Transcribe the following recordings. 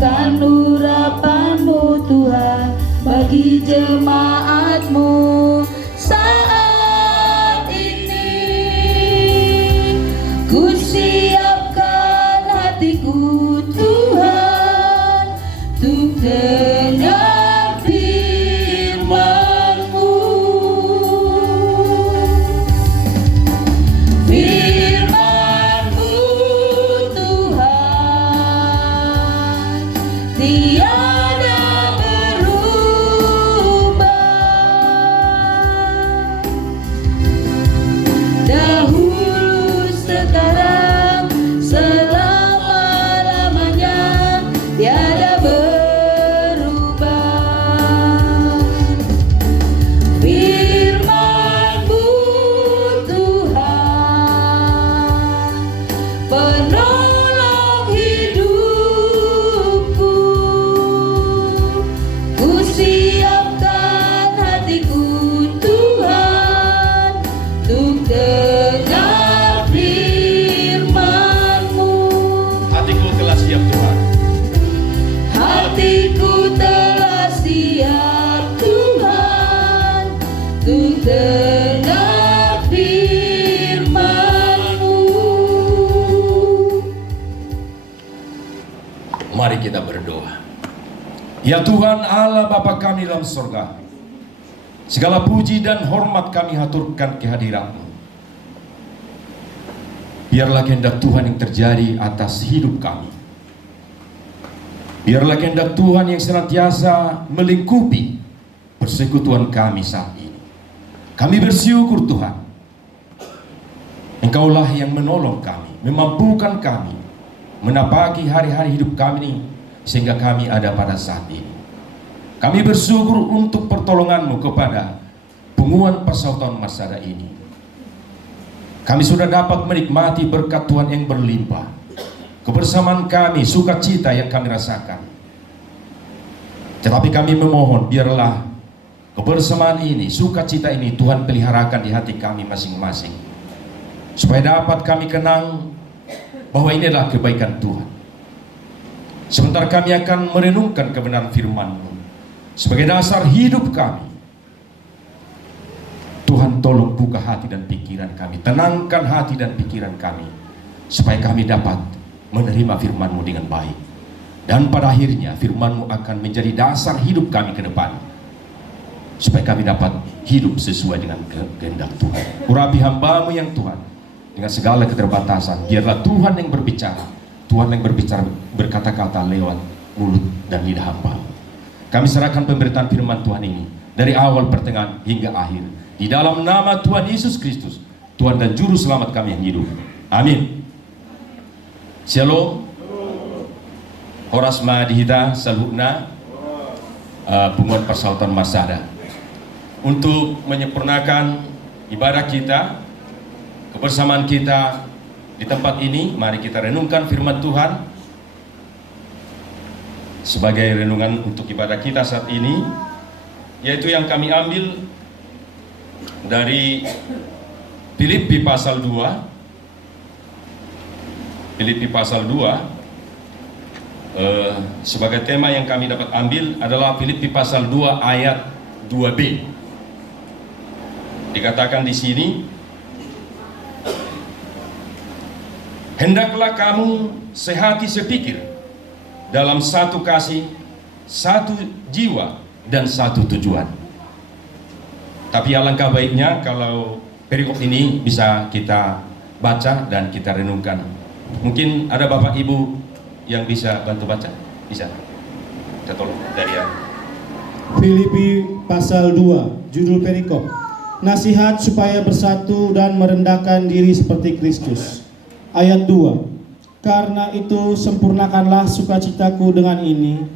Limpahkan urapan-Mu Tuhan bagi jemaat-Mu saat ini. Ku siapkan hatiku Tuhan untuk dengar firman-Mu. Firman-Mu Tuhan tiada berubah. Dahulu, sekarang, selama-lamanya tiada berubah. Firman-Mu Tuhan penolong hidupku. Ku siapkan hatiku Tuhan untuk dengar firman-Mu. Hatiku telah siap Tuhan. Hatiku telah siap Tuhan untuk dengar firman-Mu. Mari kita berdoa. Ya Tuhan Allah Bapa kami dalam surga, segala puji dan hormat kami haturkan kehadirat-Mu. Biarlah kehendak Tuhan yang terjadi atas hidup kami. Biarlah kehendak Tuhan yang senantiasa melingkupi persekutuan kami saat ini. Kami bersyukur Tuhan, Engkaulah yang menolong kami, memampukan kami menapaki hari-hari hidup kami ini, sehingga kami ada pada saat ini. Kami bersyukur untuk pertolongan-Mu kepada pengumuman persautan Masada ini. Kami sudah dapat menikmati berkat Tuhan yang berlimpah. Kebersamaan kami, sukacita yang kami rasakan. Tetapi kami memohon, biarlah kebersamaan ini, sukacita ini Tuhan peliharakan di hati kami masing-masing, supaya dapat kami kenang bahwa ini adalah kebaikan Tuhan. Sebentar kami akan merenungkan kebenaran firman-Mu sebagai dasar hidup kami. Tuhan tolong buka hati dan pikiran kami, tenangkan hati dan pikiran kami, supaya kami dapat menerima firman-Mu dengan baik. Dan pada akhirnya firman-Mu akan menjadi dasar hidup kami ke depan, supaya kami dapat hidup sesuai dengan kehendak Tuhan. Urapi hamba-Mu yang Tuhan dengan segala keterbatasan. Biarlah Tuhan yang berbicara, Tuhan yang berbicara, berkata-kata lewat mulut dan lidah hamba. Kami serahkan pemberitaan firman Tuhan ini dari awal, pertengahan hingga akhir, di dalam nama Tuhan Yesus Kristus, Tuhan dan Juru Selamat kami yang hidup. Amin. Shalom. Horas Madihita Salhukna Pengumuman Persautan Masada. Untuk menyempurnakan ibadah kita, kebersamaan kita di tempat ini, mari kita renungkan firman Tuhan sebagai renungan untuk ibadah kita saat ini, yaitu yang kami ambil dari Filipi pasal 2. Filipi pasal 2 sebagai tema yang kami dapat ambil adalah Filipi pasal 2 ayat 2b. Dikatakan di sini, hendaklah kamu sehati sepikir dalam satu kasih, satu jiwa, dan satu tujuan. Tapi alangkah baiknya kalau perikop ini bisa kita baca dan kita renungkan. Mungkin ada Bapak Ibu yang bisa bantu baca? Bisa? Kita tolong dari yang Filipi pasal 2, judul perikop, nasihat supaya bersatu dan merendahkan diri seperti Kristus. Ayat 2, karena itu sempurnakanlah sukacitaku dengan ini,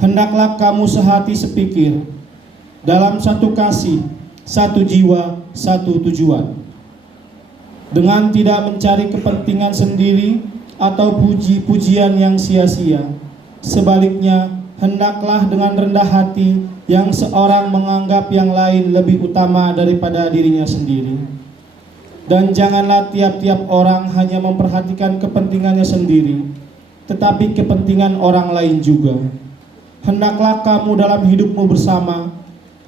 hendaklah kamu sehati sepikir, dalam satu kasih, satu jiwa, satu tujuan, dengan tidak mencari kepentingan sendiri atau puji-pujian yang sia-sia. Sebaliknya, hendaklah dengan rendah hati yang seorang menganggap yang lain lebih utama daripada dirinya sendiri. Dan janganlah tiap-tiap orang hanya memperhatikan kepentingannya sendiri, tetapi kepentingan orang lain juga. Hendaklah kamu dalam hidupmu bersama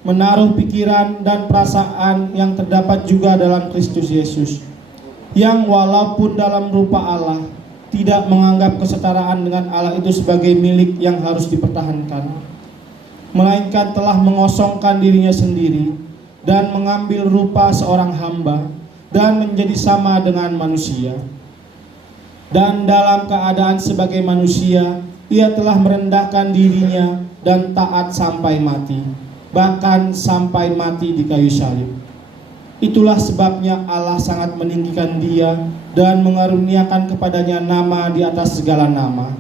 menaruh pikiran dan perasaan yang terdapat juga dalam Kristus Yesus, yang walaupun dalam rupa Allah tidak menganggap kesetaraan dengan Allah itu sebagai milik yang harus dipertahankan, melainkan telah mengosongkan dirinya sendiri dan mengambil rupa seorang hamba dan menjadi sama dengan manusia. Dan dalam keadaan sebagai manusia, ia telah merendahkan dirinya dan taat sampai mati, bahkan sampai mati di kayu salib. Itulah sebabnya Allah sangat meninggikan dia dan mengaruniakan kepadanya nama di atas segala nama,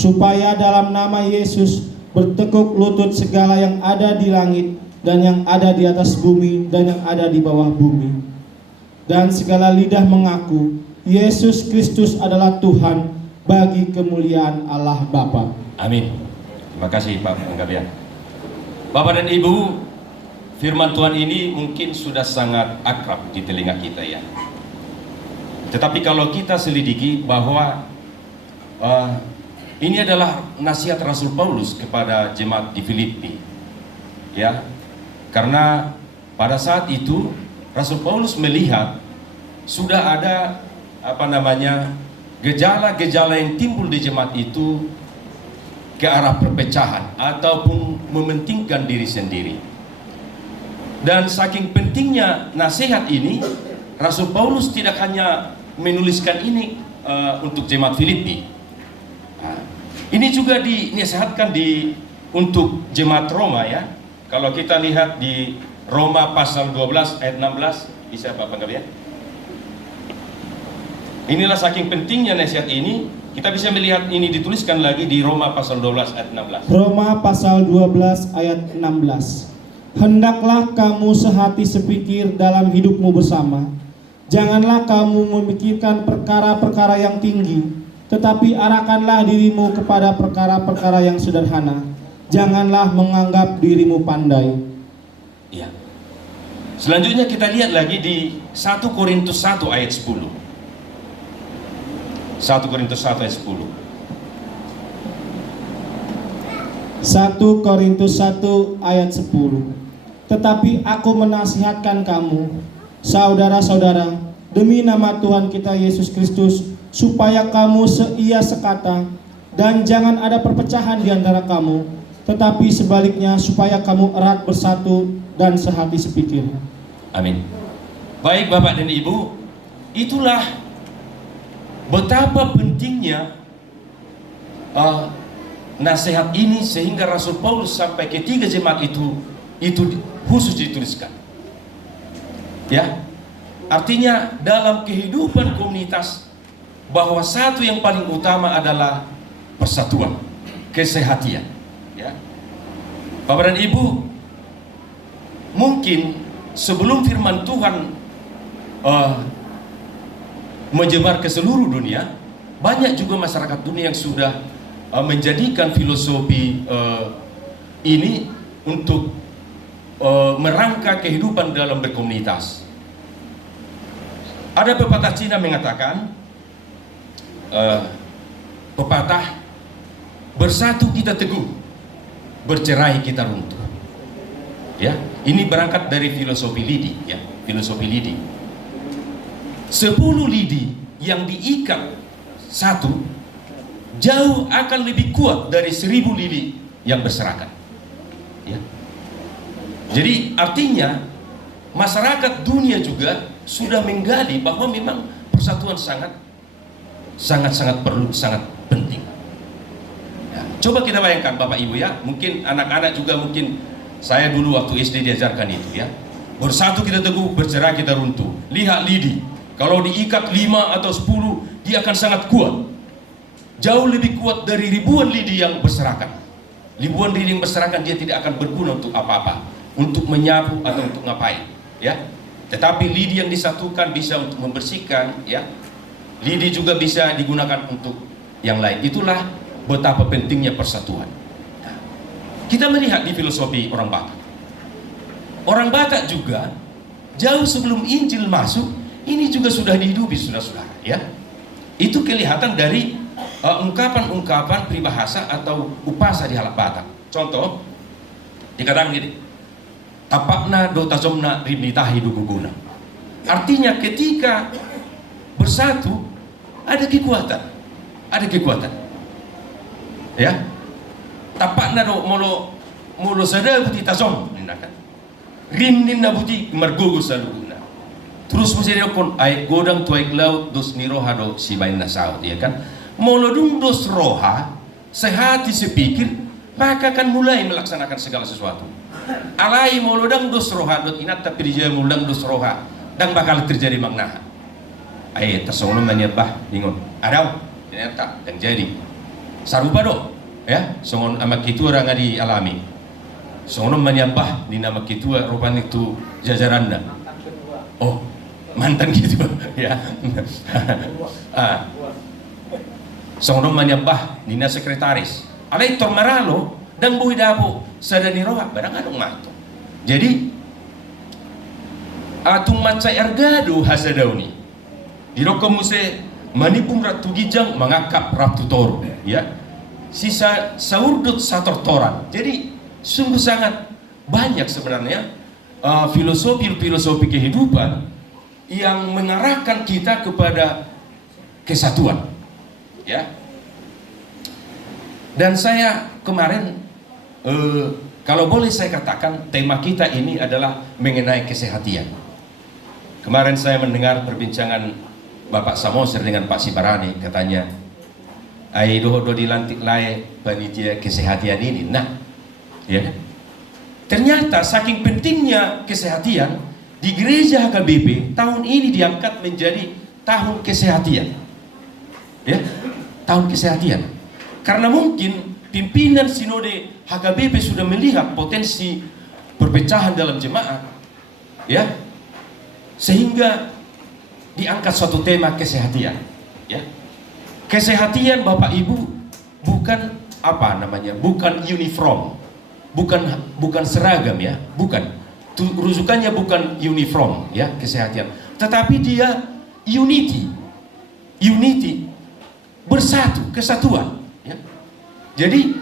supaya dalam nama Yesus bertekuk lutut segala yang ada di langit dan yang ada di atas bumi dan yang ada di bawah bumi, dan segala lidah mengaku Yesus Kristus adalah Tuhan, bagi kemuliaan Allah Bapa. Amin. Terima kasih Pak Penggabian. Bapak dan Ibu, firman Tuhan ini mungkin sudah sangat akrab di telinga kita ya. Tetapi kalau kita selidiki bahwa ini adalah nasihat Rasul Paulus kepada jemaat di Filipi, ya, karena pada saat itu Rasul Paulus melihat sudah ada gejala-gejala yang timbul di jemaat itu ke arah perpecahan ataupun mementingkan diri sendiri. Dan saking pentingnya nasihat ini, Rasul Paulus tidak hanya menuliskan ini untuk jemaat Filipi. Ini juga dinasihatkan untuk jemaat Roma ya. Kalau kita lihat di Roma pasal 12 ayat 16, bisa Pak Penggabian? Inilah saking pentingnya nasihat ini, kita bisa melihat ini dituliskan lagi di Roma pasal 12 ayat 16. Roma pasal 12 ayat 16. Hendaklah kamu sehati sepikir dalam hidupmu bersama. Janganlah kamu memikirkan perkara-perkara yang tinggi, tetapi arahkanlah dirimu kepada perkara-perkara yang sederhana. Janganlah menganggap dirimu pandai. Ya. Selanjutnya kita lihat lagi di 1 Korintus 1 ayat 10. 1 Korintus 1 ayat 10. 1 Korintus 1 ayat 10. Tetapi aku menasihatkan kamu, saudara-saudara, demi nama Tuhan kita Yesus Kristus, supaya kamu seia sekata, dan jangan ada perpecahan di antara kamu, tetapi sebaliknya supaya kamu erat bersatu dan sehati sepikir. Amin. Baik Bapak dan Ibu, itulah betapa pentingnya nasihat ini, sehingga Rasul Paulus sampai ketiga jemaat itu khusus dituliskan. Ya, artinya dalam kehidupan komunitas bahwa satu yang paling utama adalah persatuan, kesehatian. Ya, Bapak dan Ibu, mungkin sebelum firman Tuhan menyebar ke seluruh dunia, banyak juga masyarakat dunia yang sudah menjadikan filosofi ini untuk merangka kehidupan dalam berkomunitas. Ada pepatah Cina mengatakan, pepatah, bersatu kita teguh, bercerai kita runtuh. Ya, ini berangkat dari filosofi lidi, ya, filosofi lidi. 10 lidi yang diikat satu jauh akan lebih kuat dari 1000 lidi yang berserakan. Ya. Jadi artinya masyarakat dunia juga sudah menggali bahwa memang persatuan sangat perlu, sangat penting. Ya. Coba kita bayangkan Bapak Ibu ya, mungkin anak-anak juga, mungkin saya dulu waktu SD diajarkan itu ya. Bersatu kita teguh, bercerai kita runtuh. Lihat lidi. Kalau diikat 5 atau 10, dia akan sangat kuat. Jauh lebih kuat dari ribuan lidi yang berserakan. Ribuan lidi yang berserakan, dia tidak akan berguna untuk apa-apa, untuk menyapu atau untuk ngapain, ya. Tetapi lidi yang disatukan bisa untuk membersihkan, ya. Lidi juga bisa digunakan untuk yang lain. Itulah betapa pentingnya persatuan. Nah, kita melihat di filosofi orang Batak. Orang Batak juga jauh sebelum Injil masuk, ini juga sudah dihidupi, saudara-saudara, ya. Itu kelihatan dari ungkapan-ungkapan peribahasa atau upasa di halak Batak. Contoh, dikatakan gini, tapakna do tazomna rinitahi duguguna. Artinya ketika bersatu ada kekuatan, ya. Tapakna do molo sada buti tazom, kan? Rindin na buti margugus saluguna. Terus mesti diokon ay godang tuaik laut dos niroha do si bain nasaut, ya kan? Molodung dos roha, sehati sepikir, maka akan mulai melaksanakan segala sesuatu. Alai molodang dos roha dot inat tapi dijaya mulang dos roha dan bakal terjadi magnaha. Ay tersono menyebah bingung. Ada ternyata dan jadi sarupa do, ya. Songon amak itu orang di alami. Songon menyebah di nama kitua rupan itu jajaranna. Oh, mantan gitu ya. Songon menyebah dina sekretaris. Alai tormaralo dan buhi dabo sadani roha barang anong mato. Jadi atung mancai argado hasadauni. Diroko muse manipung ratu gijang mengakap ratu toro, ya. Sisa saurdut satortoran. Jadi sungguh sangat banyak sebenarnya filosofi kehidupan yang mengarahkan kita kepada kesatuan, ya. Dan saya kemarin kalau boleh saya katakan tema kita ini adalah mengenai kesehatan. Kemarin saya mendengar perbincangan Bapak Samoser dengan Pak Sibarani, katanya ai do dilantik lae panitia kesehatan ini. Nah, ya. Ternyata saking pentingnya kesehatan di gereja HKBP tahun ini diangkat menjadi tahun kesehatan. Ya, tahun kesehatan. Karena mungkin pimpinan sinode HKBP sudah melihat potensi perpecahan dalam jemaat, ya, sehingga diangkat suatu tema kesehatan, ya. Kesehatan Bapak Ibu bukan apa namanya, bukan uniform, bukan seragam, ya, bukan. Rujukannya bukan uniform, ya, kesehatan, tetapi dia unity, bersatu, kesatuan. Jadi